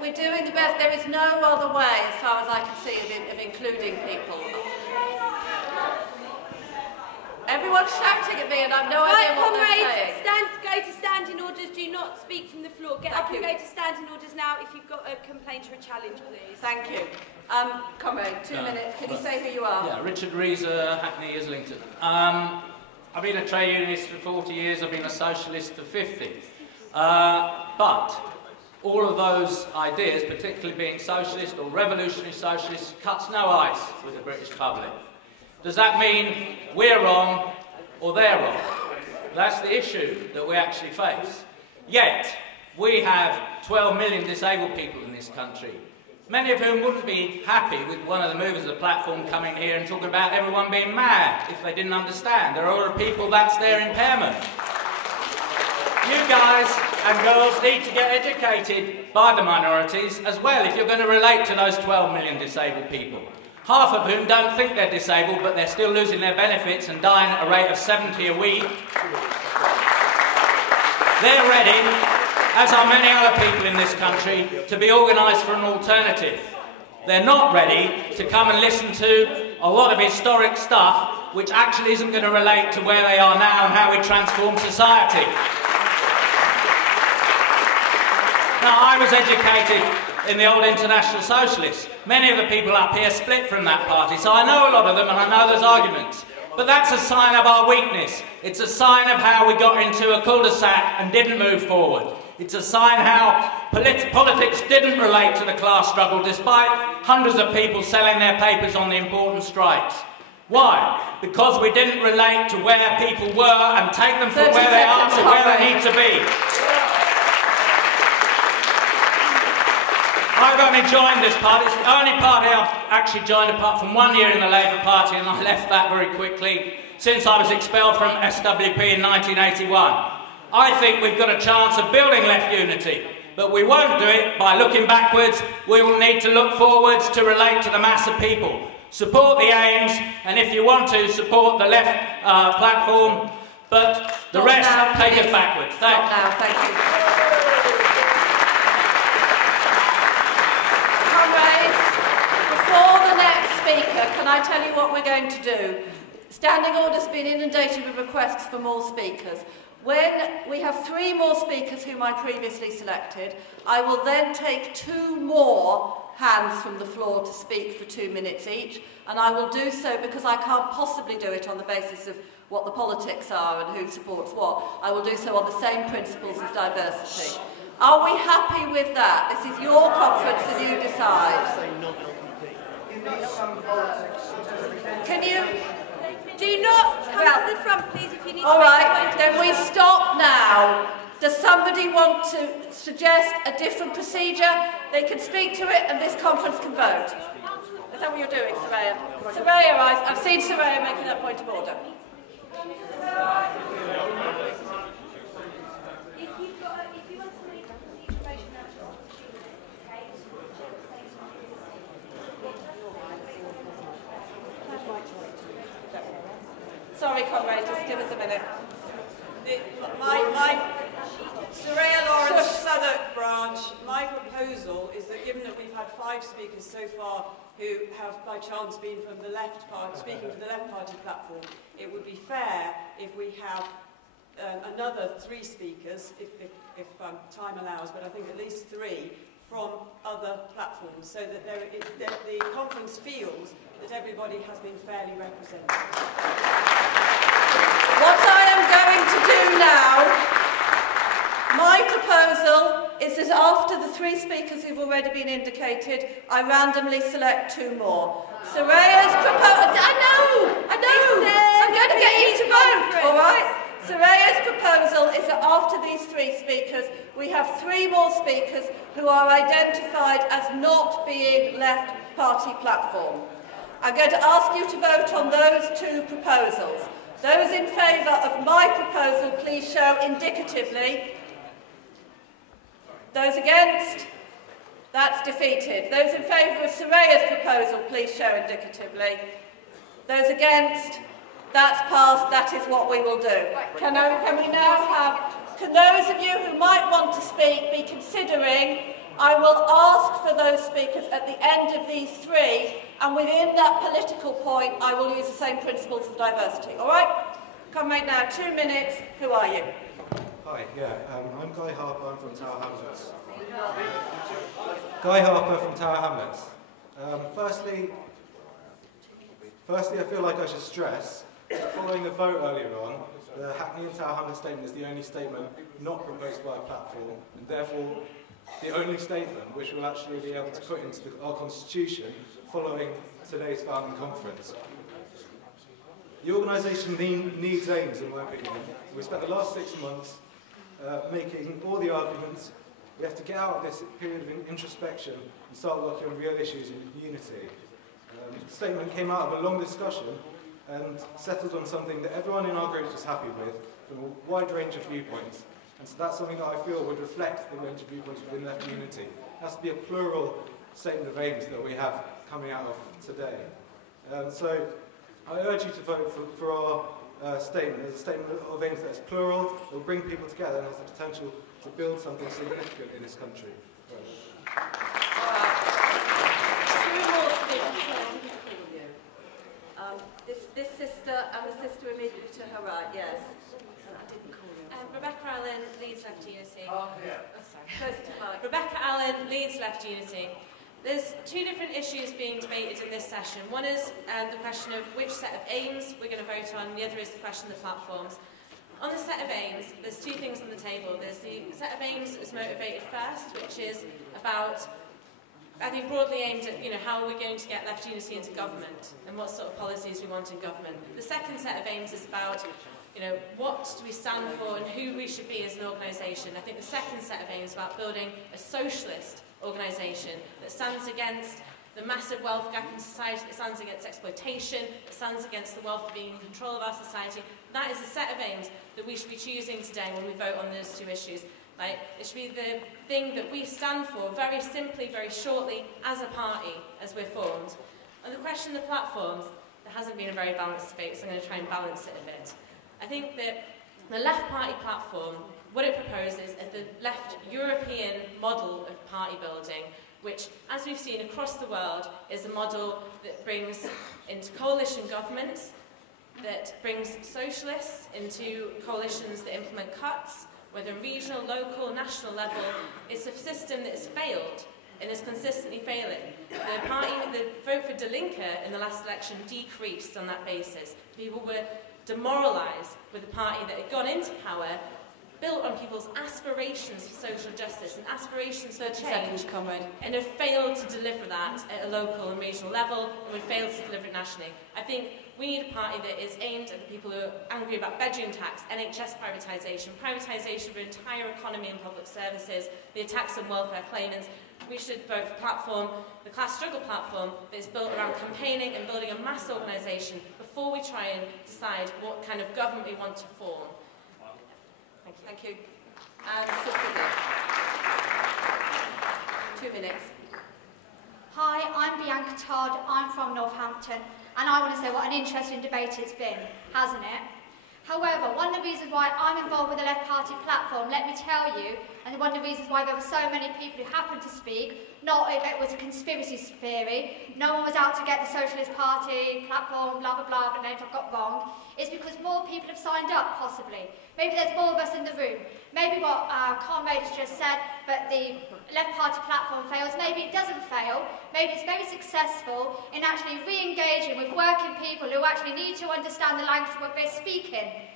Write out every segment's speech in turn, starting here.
We're doing the best. There is no other way, as far as I can see, of including people. Everyone's shouting at me and I've no idea what they're saying. Go to standing orders, do not speak from the floor. Get up and go to standing orders now if you've got a complaint or a challenge, please. Thank you. Comrade, 2 minutes. Can you say who you are? Yeah, Richard Reezer, Hackney, Islington. I've been a trade unionist for 40 years, I've been a socialist for 50. But all of those ideas, particularly being socialist or revolutionary socialist, cuts no ice with the British public. Does that mean we're wrong or they're wrong? That's the issue that we actually face. Yet, we have 12 million disabled people in this country, many of whom wouldn't be happy with one of the movers of the platform coming here and talking about everyone being mad if they didn't understand. There are other people, that's their impairment. You guys and girls need to get educated by the minorities as well if you're going to relate to those 12 million disabled people. Half of whom don't think they're disabled, but they're still losing their benefits and dying at a rate of 70 a week. They're ready, as are many other people in this country, to be organised for an alternative. They're not ready to come and listen to a lot of historic stuff which actually isn't going to relate to where they are now and how we transform society. Now, I was educated in the old International Socialists. Many of the people up here split from that party, so I know a lot of them and I know those arguments. But that's a sign of our weakness. It's a sign of how we got into a cul-de-sac and didn't move forward. It's a sign how politics didn't relate to the class struggle, despite hundreds of people selling their papers on the important strikes. Why? Because we didn't relate to where people were and take them from where they are to where they need to be. I've only joined this party. It's the only party I've actually joined apart from 1 year in the Labour Party, and I left that very quickly since I was expelled from SWP in 1981. I think we've got a chance of building left unity, but we won't do it by looking backwards. We will need to look forwards to relate to the mass of people. Support the aims, and if you want to, support the left platform, but the rest take us backwards. Thanks. Now, thank you. Speaker, can I tell you what we're going to do? Standing Order's been inundated with requests for more speakers. When we have 3 more speakers whom I previously selected, I will then take 2 more hands from the floor to speak for 2 minutes each, and I will do so because I can't possibly do it on the basis of what the politics are and who supports what. I will do so on the same principles as diversity. Are we happy with that? This is your conference and you decide. Can you... Do not come to the front, please, if you need to. All right, then we stop now. Does somebody want to suggest a different procedure? They can speak to it and this conference can vote. Is that what you're doing, Soraya? Soraya, I've seen Soraya making that point of order. Sorry, comrade, just give us a minute. My Soraya Lawrence Southwark branch, my proposal is that given that we've had 5 speakers so far who have by chance been from the left party, speaking for the left party platform, it would be fair if we have another 3 speakers, if time allows, but I think at least 3 from other platforms, so that the conference feels that everybody has been fairly represented. What I am going to do now, my proposal is that after the 3 speakers who've already been indicated, I randomly select 2 more. Soraya's proposal, I know, I'm going to get you to vote, all right? Soraya's proposal is that after these 3 speakers, we have 3 more speakers who are identified as not being left party platform. I'm going to ask you to vote on those 2 proposals. Those in favour of my proposal, please show indicatively. Those against? That's defeated. Those in favour of Soraya's proposal, please show indicatively. Those against? That's passed. That is what we will do. Can we now have... Can those of you who might want to speak be considering I will ask for those speakers at the end of these three, and within that political point, I will use the same principles of diversity. All right? Come right now, 2 minutes. Who are you? Hi, I'm Guy Harper, I'm from Tower Hamlets. Guy Harper from Tower Hamlets. Firstly, I feel like I should stress that following the vote earlier on, the Hackney and Tower Hamlets statement is the only statement not proposed by a platform, and therefore the only statement which we'll actually be able to put into our constitution following today's founding conference. The organisation needs aims, in my opinion. We spent the last 6 months making all the arguments. We have to get out of this period of introspection and start working on real issues in unity. The statement came out of a long discussion and settled on something that everyone in our group was happy with, from a wide range of viewpoints. And so that's something that I feel would reflect the range of viewpoints within Left Unity. It has to be a plural statement of aims that we have coming out of today. So I urge you to vote for our statement. It's a statement of aims that is plural, that will bring people together and has the potential to build something significant in this country. This sister and the sister immediately to her right, yes. I didn't call you. Rebecca Allen, Leeds Left Unity. Close to mic. Rebecca Allen, Leeds Left Unity. There's two different issues being debated in this session. One is the question of which set of aims we're going to vote on, and the other is the question of the platforms. On the set of aims, there's two things on the table. There's the set of aims that's motivated first, which is about, I think, broadly aimed at, how are we going to get Left Unity into government and what sort of policies we want in government. The second set of aims is about, what do we stand for and who we should be as an organisation. I think the second set of aims is about building a socialist organisation that stands against the massive wealth gap in society, that stands against exploitation, that stands against the wealth being in control of our society. That is the set of aims that we should be choosing today when we vote on those two issues. Right? It should be the thing that we stand for, very simply, very shortly, as a party, as we're formed. On the question of the platforms, there hasn't been a very balanced debate, so I'm going to try and balance it a bit. I think that the Left Party platform, what it proposes is the left European model of party building, which, as we've seen across the world, is a model that brings into coalition governments, that brings socialists into coalitions that implement cuts, whether regional, local, national level. It's a system that has failed and is consistently failing. The vote for De Linke in the last election decreased on that basis. People were demoralised with a party that had gone into power, built on people's aspirations for social justice and aspirations for change, and have failed to deliver that at a local and regional level, and would fail to deliver it nationally. I think we need a party that is aimed at the people who are angry about bedroom tax, NHS privatisation, privatisation of an entire economy and public services, the attacks on welfare claimants. We should vote for platform, the class struggle platform that is built around campaigning and building a mass organisation before we try and decide what kind of government we want to form. Thank you. And Sister 2 minutes. Hi, I'm Bianca Todd. I'm from Northampton, and I want to say what an interesting debate it's been, hasn't it? However, one of the reasons why I'm involved with the Left Party platform, let me tell you, and one of the reasons why there were so many people who happened to speak, not if it was a conspiracy theory, no one was out to get the Socialist Party platform, blah, blah, blah, but names I've got wrong, is because more people have signed up, possibly. Maybe there's more of us in the room. Maybe what Comrade has just said, but the Left Party platform fails. Maybe it doesn't fail. Maybe it's very successful in actually re-engaging with working people who actually need to understand the language what they're speaking.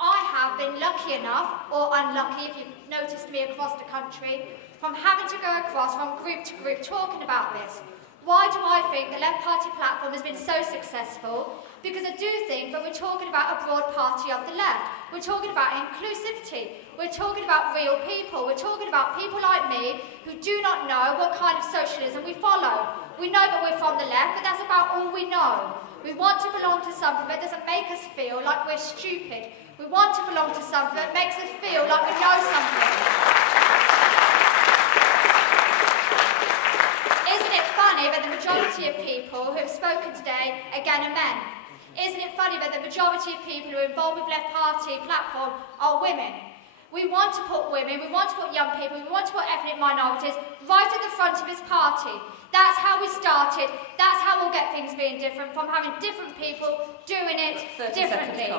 I have been lucky enough, or unlucky if you've noticed me across the country, from having to go across from group to group talking about this. Why do I think the Left Party platform has been so successful? Because I do think that we're talking about a broad party of the left. We're talking about inclusivity. We're talking about real people. We're talking about people like me who do not know what kind of socialism we follow. We know that we're from the left, but that's about all we know. We want to belong to something that doesn't make us feel like we're stupid. We want to belong to something that makes us feel like we know something. Isn't it funny that the majority of people who have spoken today, again, are men? Isn't it funny that the majority of people who are involved with Left Party platform are women? We want to put women, we want to put young people, we want to put ethnic minorities right at the front of his party. That's how we started. That's how we'll get things being different, from having different people doing it differently.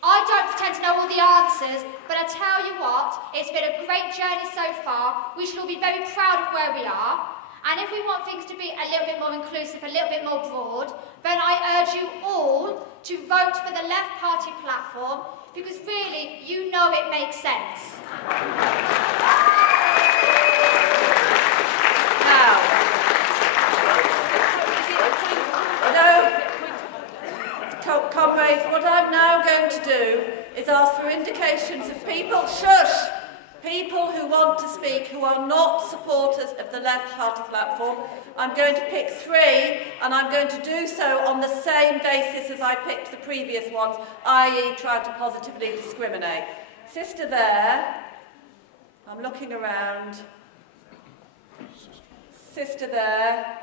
I don't pretend to know all the answers, but I tell you what, it's been a great journey so far. We should all be very proud of where we are. And if we want things to be a little bit more inclusive, a little bit more broad, then I urge you all to vote for the Left Party platform, because really, you know it makes sense. Comrades, what I'm now going to do is ask for indications of people, people who want to speak, who are not supporters of the Left Party platform. I'm going to pick 3, and I'm going to do so on the same basis as I picked the previous ones, i.e. trying to positively discriminate. Sister there, I'm looking around. Sister there.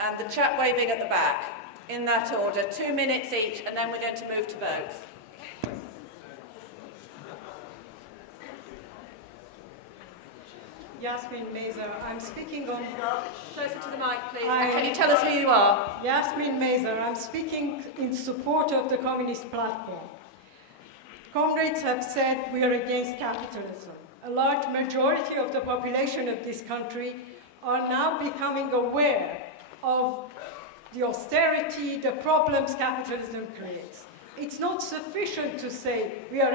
And the chap waving at the back, in that order, 2 minutes each, and then we're going to move to votes. Yasmin, I'm speaking on... Closer to the mic, please. Can you tell us who you are? Yasmin, I'm speaking in support of the Communist platform. Comrades have said we are against capitalism. A large majority of the population of this country are now becoming aware of the austerity, the problems capitalism creates. It's not sufficient to say we are